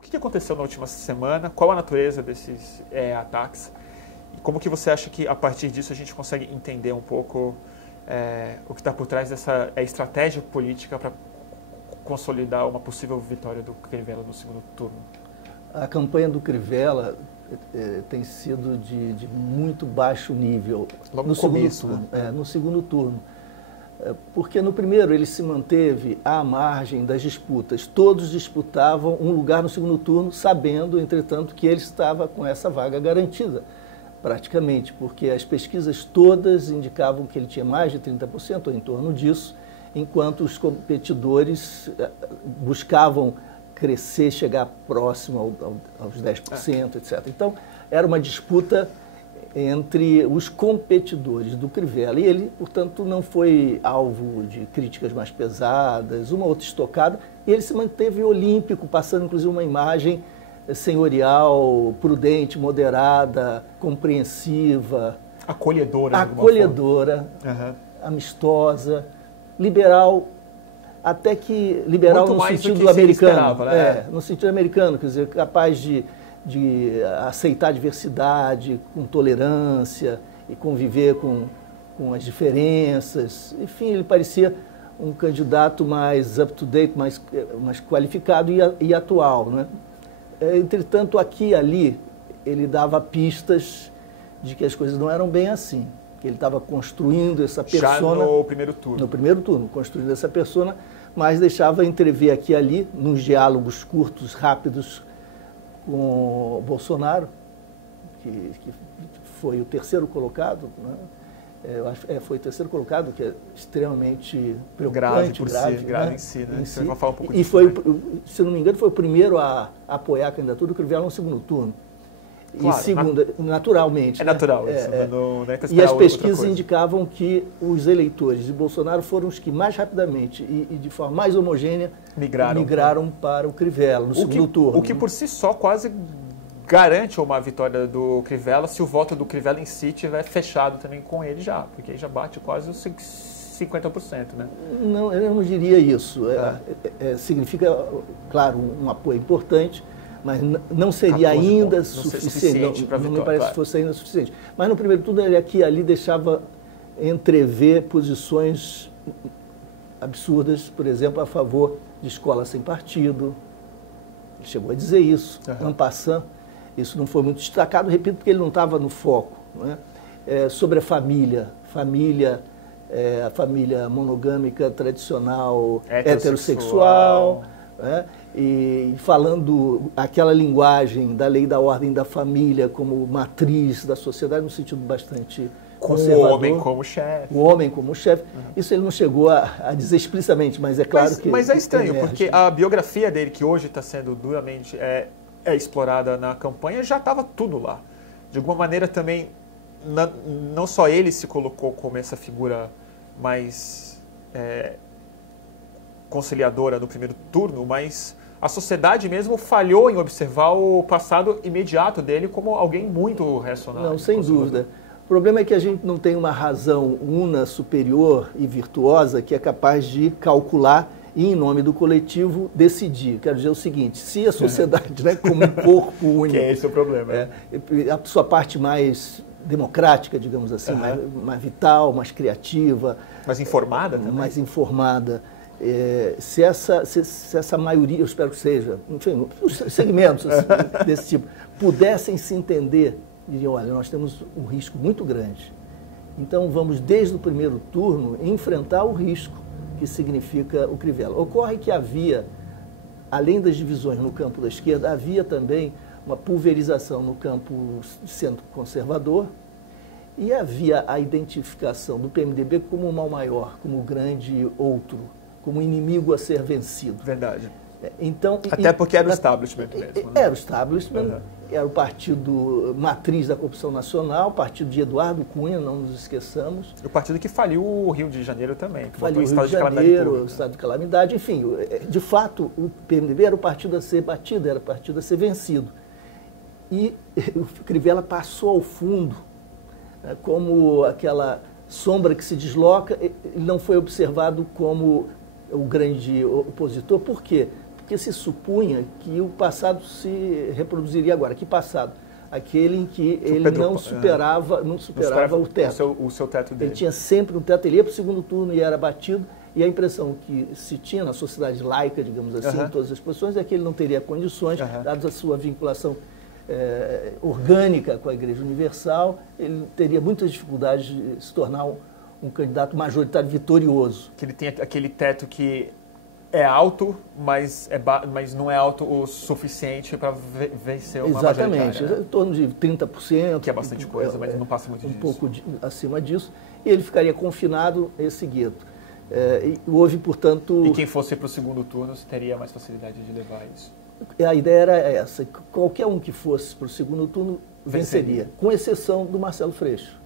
O que aconteceu na última semana? Qual a natureza desses ataques? E como que você acha que, a partir disso, a gente consegue entender um pouco o que está por trás dessa estratégia política para consolidar uma possível vitória do Crivella no segundo turno? A campanha do Crivella tem sido de muito baixo nível no segundo turno. No segundo turno. Porque no primeiro ele se manteve à margem das disputas. Todos disputavam um lugar no segundo turno, sabendo, entretanto, que ele estava com essa vaga garantida, praticamente, porque as pesquisas todas indicavam que ele tinha mais de 30%, ou em torno disso, enquanto os competidores buscavam crescer, chegar próximo aos 10%, etc. Então, era uma disputa entre os competidores do Crivella. E ele, portanto, não foi alvo de críticas mais pesadas, uma outra estocada, e ele se manteve olímpico, passando, inclusive, uma imagem senhorial, prudente, moderada, compreensiva. Acolhedora, amistosa, liberal, até que liberal no sentido americano. Esperava, né? No sentido americano, quer dizer, capaz de aceitar a diversidade com tolerância e conviver com as diferenças. Enfim, ele parecia um candidato mais up-to-date, mais qualificado e atual, né? Entretanto, aqui e ali, ele dava pistas de que as coisas não eram bem assim, que ele estava construindo essa persona... Já no primeiro turno. No primeiro turno, construindo essa persona, mas deixava entrever aqui e ali, nos diálogos curtos, rápidos, com o Bolsonaro, que foi o terceiro colocado, né? Foi o terceiro colocado, que é extremamente preocupante, grave em si, né? Você vai falar um pouco disso. E foi, se não me engano, foi o primeiro a apoiar a candidatura do Crivella no segundo turno. Claro, e segundo, naturalmente. É natural isso. Não e as pesquisas indicavam que os eleitores de Bolsonaro foram os que mais rapidamente e de forma mais homogênea migraram para o Crivella no segundo turno. O que por si só quase garante uma vitória do Crivella se o voto do Crivella em si estiver fechado também com ele já, porque aí já bate quase os 50%, né? Não, eu não diria isso. Significa, claro, um apoio importante, mas não seria ainda suficiente. Não me parece que fosse ainda suficiente. Mas no primeiro turno, ele aqui e ali deixava entrever posições absurdas, por exemplo, a favor de escola sem partido. Ele chegou a dizer isso, en passant. Isso não foi muito destacado, repito, porque ele não estava no foco, né? Sobre a família, a família monogâmica tradicional, heterossexual, né? E falando aquela linguagem da lei da ordem da família como matriz da sociedade, no sentido bastante conservador. O homem como chefe. O homem como chefe. Isso ele não chegou a dizer explicitamente, mas é claro que... Mas é estranho, porque a biografia dele, que hoje está sendo duramente explorada na campanha, já estava tudo lá. De alguma maneira também, não só ele se colocou como essa figura mais conciliadora no primeiro turno, mas a sociedade mesmo falhou em observar o passado imediato dele como alguém muito reacionário. Não, sem dúvida. O problema é que a gente não tem uma razão una, superior e virtuosa que é capaz de calcular e, em nome do coletivo, decidir. Quero dizer o seguinte, se a sociedade, né, como um corpo único... Que é esse o problema. A sua parte mais democrática, digamos assim, mais vital, mais criativa... Mais informada também. Mais informada. Se essa maioria, eu espero que seja, enfim, os segmentos assim, desse tipo, pudessem se entender, diriam, olha, nós temos um risco muito grande. Então vamos, desde o primeiro turno, enfrentar o risco que significa o Crivella. Ocorre que havia, além das divisões no campo da esquerda, havia também uma pulverização no campo centro-conservador e havia a identificação do PMDB como o mal maior, como o grande outro, como inimigo a ser vencido. Verdade. Então, até porque era o establishment mesmo. Né? Era o establishment, era o partido matriz da corrupção nacional, o partido de Eduardo Cunha, não nos esqueçamos. O partido que faliu o Rio de Janeiro também. Que faliu o Rio de Janeiro, o estado de calamidade, enfim. De fato, o PMDB era o partido a ser batido, era o partido a ser vencido. E o Crivella passou ao fundo, né, como aquela sombra que se desloca, ele não foi observado como o grande opositor. Por quê? porque se supunha que o passado se reproduziria agora. Que passado? Aquele em que ele não superava o teto. O seu teto dele. Ele tinha sempre um teto, ele ia para o segundo turno e era batido, e a impressão que se tinha na sociedade laica, digamos assim, em todas as posições, é que ele não teria condições, dada a sua vinculação orgânica com a Igreja Universal, ele teria muitas dificuldades de se tornar um candidato majoritário vitorioso. Que ele tem aquele teto que é alto, mas não é alto o suficiente para vencer uma Exatamente, majoritária, né? Em torno de 30%. Que é bastante coisa, mas não passa muito disso. Um pouco acima disso, e ele ficaria confinado a esse gueto. Houve, portanto... E quem fosse para o segundo turno teria mais facilidade de levar isso? A ideia era essa, qualquer um que fosse para o segundo turno venceria, com exceção do Marcelo Freixo.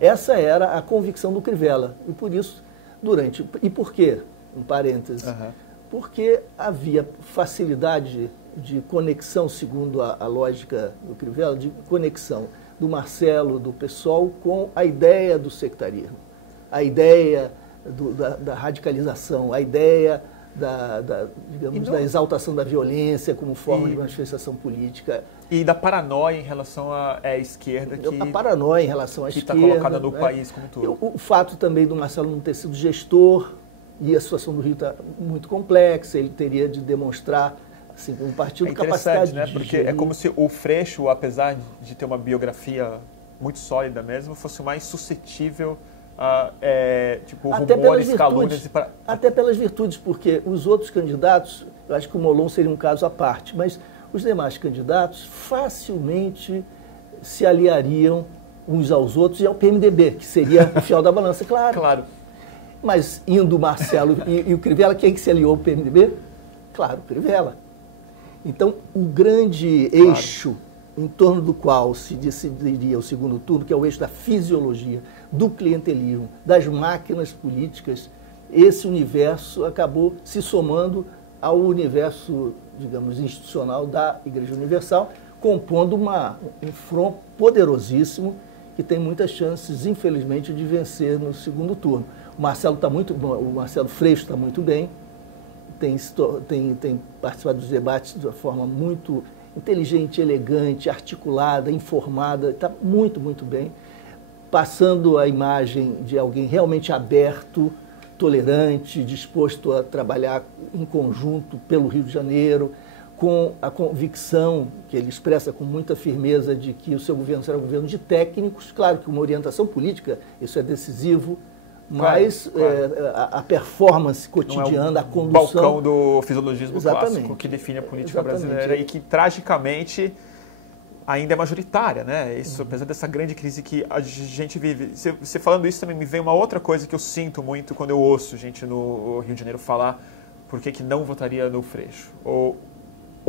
Essa era a convicção do Crivella, e por isso, E por quê? Um parêntese. Porque havia facilidade de conexão, segundo a lógica do Crivella, de conexão do Marcelo, do PSOL, com a ideia do sectarismo, a ideia da radicalização, a ideia da exaltação da violência como forma de manifestação política. E da paranoia em relação à esquerda. A paranoia em relação à esquerda. Que está colocada no país como todo. O fato também do Marcelo não ter sido gestor, e a situação do Rio está muito complexa, ele teria de demonstrar, assim, um partido capacidade, né? Porque é como se o Freixo, apesar de ter uma biografia muito sólida mesmo, fosse mais suscetível a rumores, calúnias... Até pelas virtudes, porque os outros candidatos, eu acho que o Molon seria um caso à parte, mas os demais candidatos facilmente se aliariam uns aos outros e ao PMDB, que seria o fiel da balança, claro. Mas indo o Marcelo e o Crivella, quem que se aliou ao PMDB? Claro, o Crivella. Então, o grande eixo em torno do qual se decidiria o segundo turno, que é o eixo da fisiologia, do clientelismo, das máquinas políticas, esse universo acabou se somando ao universo, digamos, institucional da Igreja Universal, compondo um front poderosíssimo que tem muitas chances, infelizmente, de vencer no segundo turno. O Marcelo Freixo está muito bem, tem participado dos debates de uma forma muito inteligente, elegante, articulada, informada, está muito, muito bem, passando a imagem de alguém realmente aberto, tolerante, disposto a trabalhar em conjunto pelo Rio de Janeiro, com a convicção que ele expressa com muita firmeza de que o seu governo será um governo de técnicos, claro que uma orientação política, isso é decisivo, mas a performance cotidiana, a condução... balcão do fisiologismo clássico que define a política brasileira e que, tragicamente, ainda é majoritária, né? Isso, apesar dessa grande crise que a gente vive. Você falando isso também me vem uma outra coisa que eu sinto muito quando eu ouço gente no Rio de Janeiro falar por que não votaria no Freixo. Ou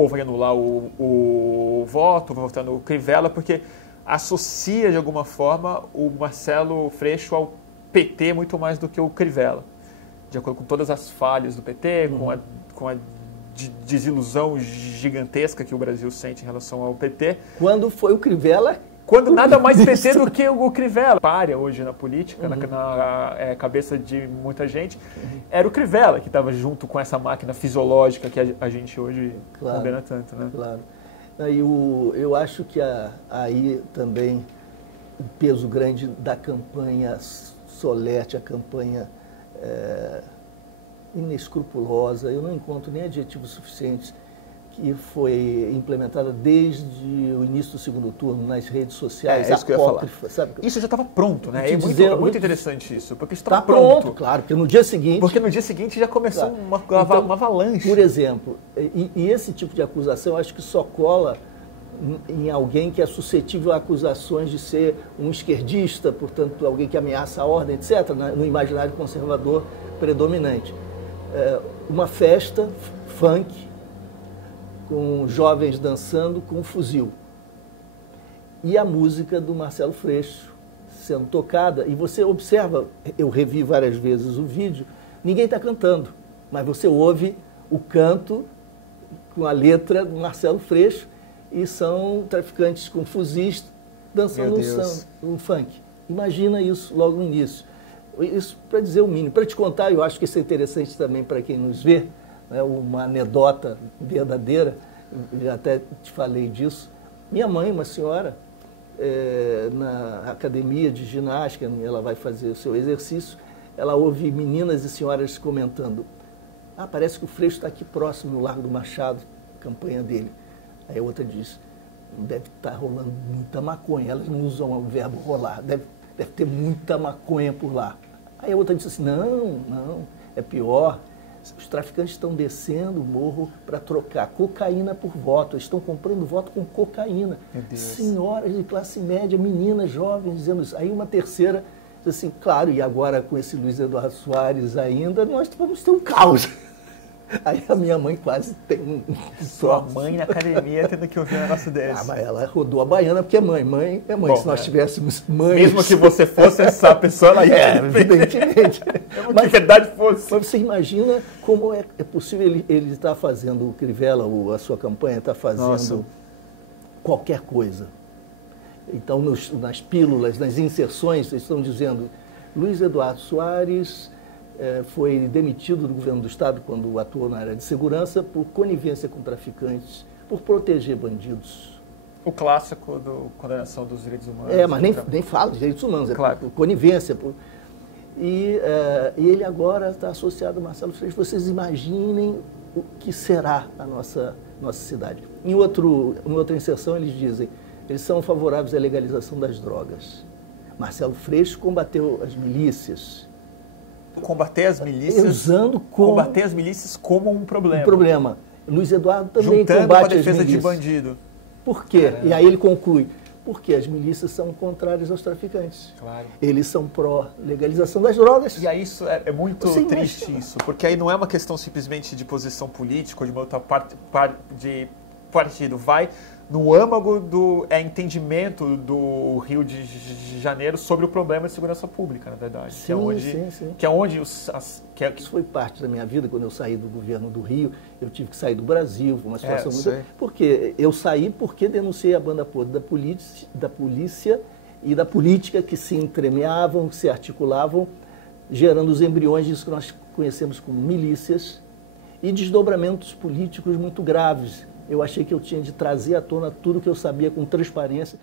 vai anular o voto, ou vai votar no Crivella, porque associa, de alguma forma, o Marcelo Freixo ao PT muito mais do que o Crivella. De acordo com todas as falhas do PT, com a desilusão gigantesca que o Brasil sente em relação ao PT. Quando foi o Crivella... Quando nada mais PT do que o Crivella. Párea hoje na política, na cabeça de muita gente, era o Crivella que estava junto com essa máquina fisiológica que a gente hoje condena tanto, né? Claro. Eu acho que aí também o peso grande da campanha solerte, a campanha inescrupulosa, eu não encontro nem adjetivos suficientes, que foi implementada desde o início do segundo turno nas redes sociais, isso que eu ia falar. Sabe? Isso já estava pronto, né? É muito interessante isso, porque estava pronto. Claro, porque no dia seguinte... Porque no dia seguinte já começou uma avalanche. Por exemplo, e esse tipo de acusação, eu acho que só cola em alguém que é suscetível a acusações de ser um esquerdista, portanto, alguém que ameaça a ordem, etc., no imaginário conservador predominante. Uma festa funk, com jovens dançando com um fuzil. E a música do Marcelo Freixo sendo tocada. E você observa, eu revi várias vezes o vídeo, ninguém está cantando, mas você ouve o canto com a letra do Marcelo Freixo e são traficantes com fuzis dançando um funk. Imagina isso logo no início. Isso para dizer o mínimo. Para te contar, eu acho que isso é interessante também para quem nos vê, né, uma anedota verdadeira, eu até te falei disso. Minha mãe, uma senhora, na academia de ginástica, ela vai fazer o seu exercício, ela ouve meninas e senhoras comentando: ah, parece que o Freixo está aqui próximo, no Largo do Machado, campanha dele. Aí a outra diz: deve estar rolando muita maconha. Elas não usam o verbo rolar, deve ter muita maconha por lá. Aí a outra disse assim: não, é pior. Os traficantes estão descendo o morro para trocar cocaína por voto. Eles estão comprando voto com cocaína. Senhoras de classe média, meninas jovens dizendo isso. Aí uma terceira diz assim: claro, e agora com esse Luiz Eduardo Soares ainda, nós vamos ter um caos. Aí a minha mãe quase tem um... Sua mãe na academia tendo que ouvir um negócio desse. Ah, mas ela rodou a baiana porque é mãe. Mãe é mãe. Bom, se nós tivéssemos mães... Mesmo que você fosse essa pessoa, ela ia... evidentemente. Mas que verdade fosse. Mas você imagina como é possível ele estar fazendo, o Crivella, a sua campanha, está fazendo qualquer coisa. Então, nas pílulas, nas inserções, eles estão dizendo: Luiz Eduardo Soares... foi demitido do governo do Estado quando atuou na área de segurança por conivência com traficantes, por proteger bandidos. O clássico da condenação dos direitos humanos. Mas nem fala de direitos humanos, claro. Por conivência. E ele agora está associado a Marcelo Freixo. Vocês imaginem o que será a nossa cidade. Em outra inserção eles dizem: eles são favoráveis à legalização das drogas. Marcelo Freixo combateu as milícias. Combater as milícias, combater as milícias como um problema. Um problema. Luiz Eduardo também juntando combate com a defesa as milícias. de bandido. Por quê? Caramba. E aí ele conclui: porque as milícias são contrárias aos traficantes. Claro. Eles são pró-legalização das drogas. E aí isso é muito triste, isso, porque aí não é uma questão simplesmente de posição política ou de uma outra de partido. Vai no âmago do entendimento do Rio de Janeiro sobre o problema de segurança pública, na verdade. Sim, sim. Que é onde Isso foi parte da minha vida. Quando eu saí do governo do Rio, eu tive que sair do Brasil, foi uma situação muito... Porque eu saí porque denunciei a banda podre da polícia e da política, que se entremeavam, que se articulavam, gerando os embriões disso que nós conhecemos como milícias e desdobramentos políticos muito graves. Eu achei que eu tinha de trazer à tona tudo que eu sabia com transparência.